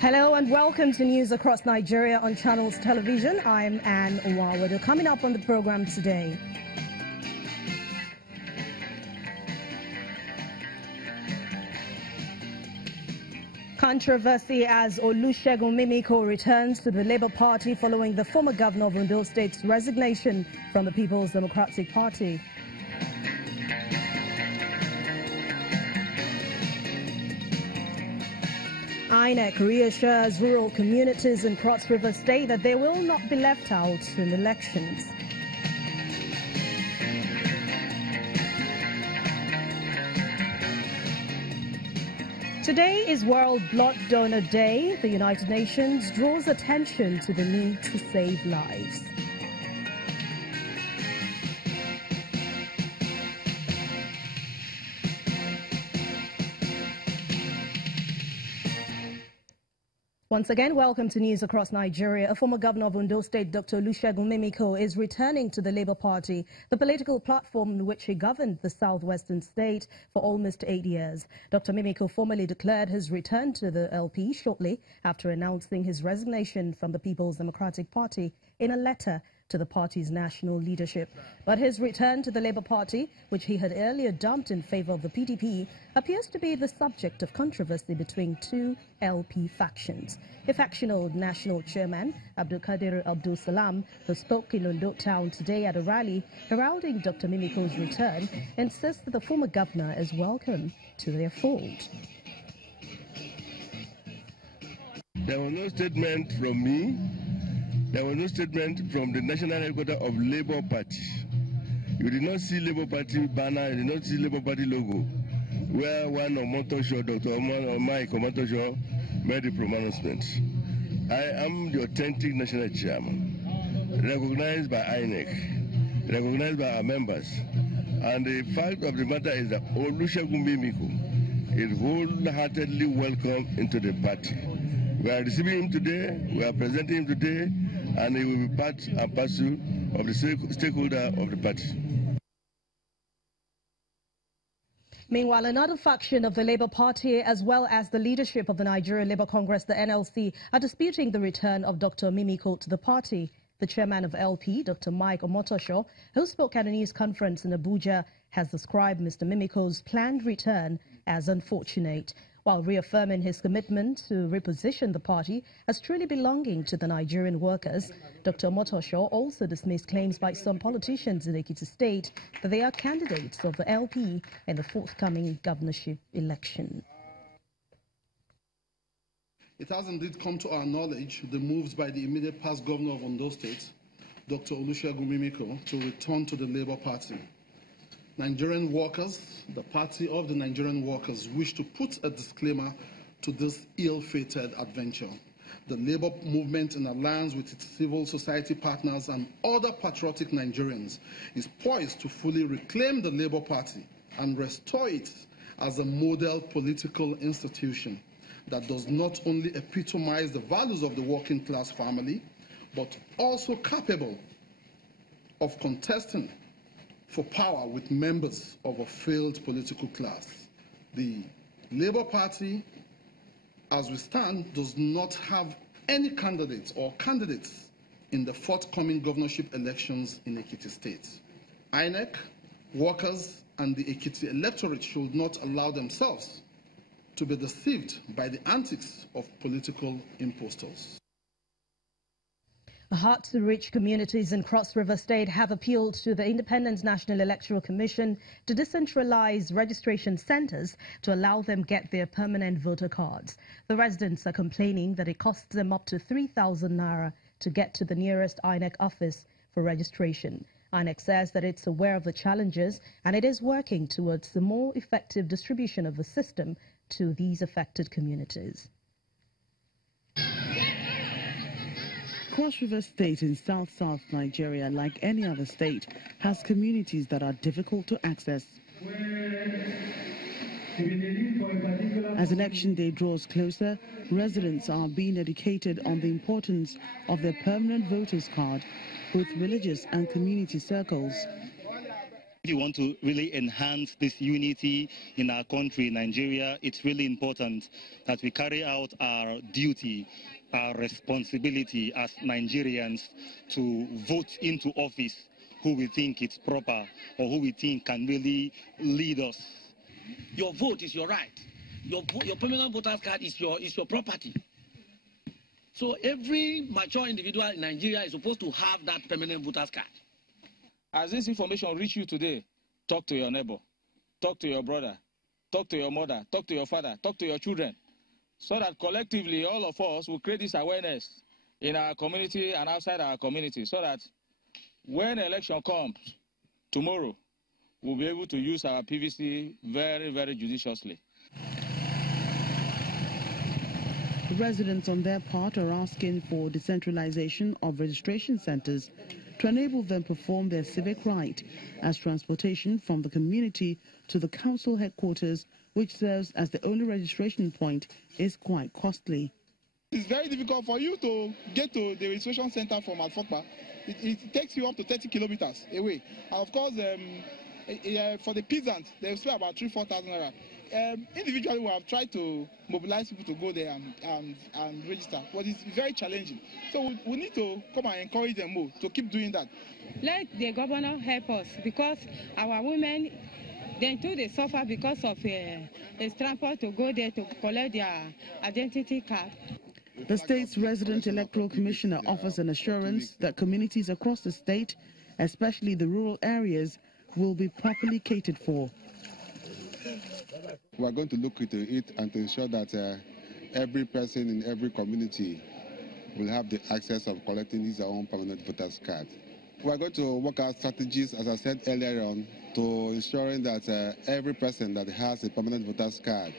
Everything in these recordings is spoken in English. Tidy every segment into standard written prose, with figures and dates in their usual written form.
Hello and welcome to News Across Nigeria on Channels Television. I'm Anne Owawado. Coming up on the program today. Controversy as Olusegun Mimiko returns to the Labour Party following the former governor of Ondo State's resignation from the People's Democratic Party. INEC reassures rural communities in Cross River State that they will not be left out in elections. Today is World Blood Donor Day. The United Nations draws attention to the need to save lives. Once again, welcome to News Across Nigeria. A former governor of Ondo State, Dr. Olusegun Mimiko, is returning to the Labour Party, the political platform in which he governed the southwestern state for almost 8 years. Dr. Mimiko formally declared his return to the LP shortly after announcing his resignation from the People's Democratic Party in a letter to the party's national leadership. But his return to the Labour Party, which he had earlier dumped in favour of the PDP, appears to be the subject of controversy between two LP factions. A factional national chairman, Abdulkadir Abdul Salam, who spoke in Ondo town today at a rally heralding Dr. Mimiko's return, insists that the former governor is welcome to their fold. There was no statement from me. There was no statement from the national headquarters of Labour Party. You did not see Labour Party banner, you did not see Labour Party logo, where one of Motoshaw, Dr. Mike Motoshaw, made the pronouncement. I am the authentic national chairman, recognized by INEC, recognized by our members. And the fact of the matter is that Olusegun Mimiko is wholeheartedly welcome into the party. We are receiving him today, we are presenting him today, and he will be part and parcel of the stakeholder of the party. Meanwhile, another faction of the Labour Party, as well as the leadership of the Nigerian Labour Congress, the NLC, are disputing the return of Dr. Mimiko to the party. The chairman of LP, Dr. Mike Omotosho, who spoke at a news conference in Abuja, has described Mr. Mimiko's planned return as unfortunate, while reaffirming his commitment to reposition the party as truly belonging to the Nigerian workers. Dr. Omotosho also dismissed claims by some politicians in Ekiti State that they are candidates of the LP in the forthcoming governorship election. It has indeed come to our knowledge the moves by the immediate past governor of Ondo State, Dr. Olusegun Mimiko, to return to the Labour Party. Nigerian workers, the party of the Nigerian workers, wish to put a disclaimer to this ill-fated adventure. The Labour movement, in alliance with its civil society partners and other patriotic Nigerians, is poised to fully reclaim the Labour Party and restore it as a model political institution that does not only epitomize the values of the working class family, but also capable of contesting for power with members of a failed political class. The Labour Party, as we stand, does not have any candidates or candidates in the forthcoming governorship elections in Ekiti State. INEC, workers, and the Ekiti electorate should not allow themselves to be deceived by the antics of political impostors. Hard-to-reach communities in Cross River State have appealed to the Independent National Electoral Commission to decentralize registration centers to allow them get their permanent voter cards. The residents are complaining that it costs them up to 3,000 naira to get to the nearest INEC office for registration. INEC says that it's aware of the challenges and it is working towards the more effective distribution of the system to these affected communities. Cross River State in south-south Nigeria, like any other state, has communities that are difficult to access. As election day draws closer, residents are being educated on the importance of their permanent voters card, both religious and community circles. If you want to really enhance this unity in our country, Nigeria, it's really important that we carry out our duty, our responsibility as Nigerians to vote into office who we think is proper or who we think can really lead us. Your vote is your right. Your permanent voter's card is your property. So every mature individual in Nigeria is supposed to have that permanent voter's card. As this information reach you today, talk to your neighbor, talk to your brother, talk to your mother, talk to your father, talk to your children, so that collectively all of us will create this awareness in our community and outside our community, so that when election comes tomorrow, we'll be able to use our PVC very, very judiciously. Residents on their part are asking for decentralization of registration centers to enable them perform their civic right, as transportation from the community to the council headquarters, which serves as the only registration point, is quite costly. It's very difficult for you to get to the registration center from Alfokpa. It takes you up to 30 kilometers away. And of course, for the peasants, they spend about 3,000–4,000 naira. Individually, we have tried to mobilize people to go there and register, but it's very challenging. So we need to come and encourage them more to keep doing that. Let the governor help us, because our women, they too, they suffer because of the transport to go there to collect their identity card. The state's resident electoral commissioner offers an assurance that communities across the state, especially the rural areas, will be properly catered for. We are going to look into it and to ensure that every person in every community will have the access of collecting his own permanent voter's card. We are going to work out strategies, as I said earlier on, to ensuring that every person that has a permanent voter's card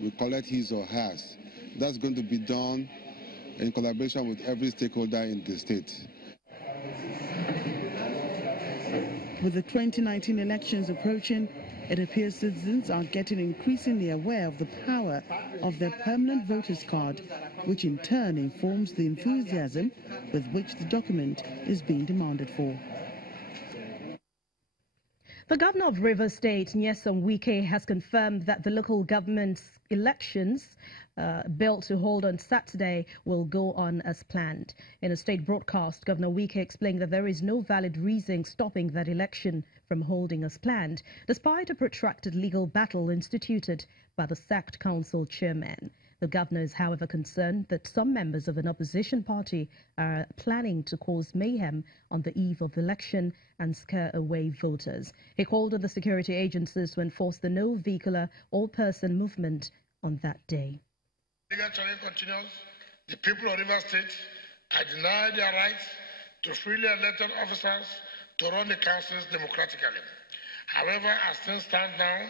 will collect his or hers. That's going to be done in collaboration with every stakeholder in the state. With the 2019 elections approaching, it appears citizens are getting increasingly aware of the power of their permanent voter's card, which in turn informs the enthusiasm with which the document is being demanded for. The governor of Rivers State, Wike, has confirmed that the local government's elections built to hold on Saturday will go on as planned. In a state broadcast, Governor Wike explained that there is no valid reason stopping that election from holding as planned, despite a protracted legal battle instituted by the sacked council chairman. The governor is, however, concerned that some members of an opposition party are planning to cause mayhem on the eve of the election and scare away voters. He called on the security agencies to enforce the no vehicular or person movement on that day. Legal challenge continues. The people of Rivers State are denied their rights to freely elected officers to run the councils democratically. However, as things stand now,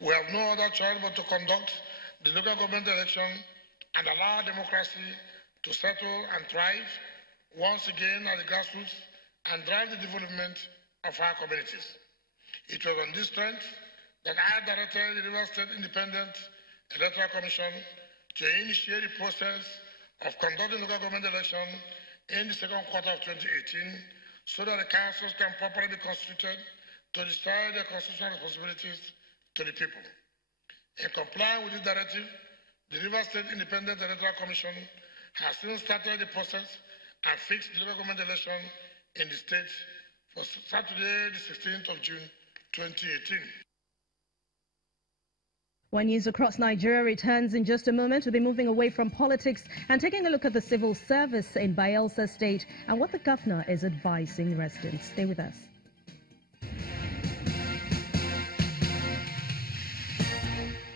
we have no other choice but to conduct the local government election and allow democracy to settle and thrive once again at the grassroots and drive the development of our communities. It was on this strength that I directed the Rivers State Independent Electoral Commission to initiate the process of conducting local government election in the second quarter of 2018 so that the councils can properly be constituted to discharge their constitutional responsibilities to the people. In compliance with this directive, the Rivers State Independent Electoral Commission has since started the process and fixed the local government election in the state for Saturday, the 16th of June, 2018. When News Across Nigeria returns in just a moment, we'll be moving away from politics and taking a look at the civil service in Bayelsa State and what the governor is advising residents. Stay with us.